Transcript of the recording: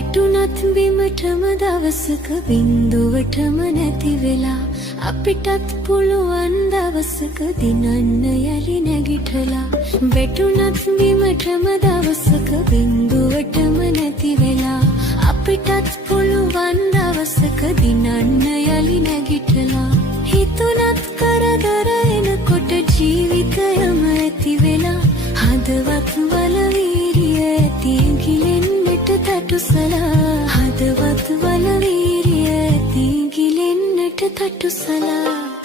වැටුනත් බිමටම දවසක බින්දුවටම නැති වෙලා අපිටත් පුළුවන් දවසක දිනන්න යලි නැගිටලා වැටුනත් බිමටම දවසක බින්දුවටම නැති වෙලා අපිටත් පුළුවන් දවසක දිනන්න යලි නැගිටලා හිතුනත් කරදර එනකොට ජීවිතයම ඇති වෙලා හදවත් වල වීරිය ඇති ගිලෙන්නට තටුසලා හදවත් වල වීරිය ඇති ගිලෙන්නට තටුසලා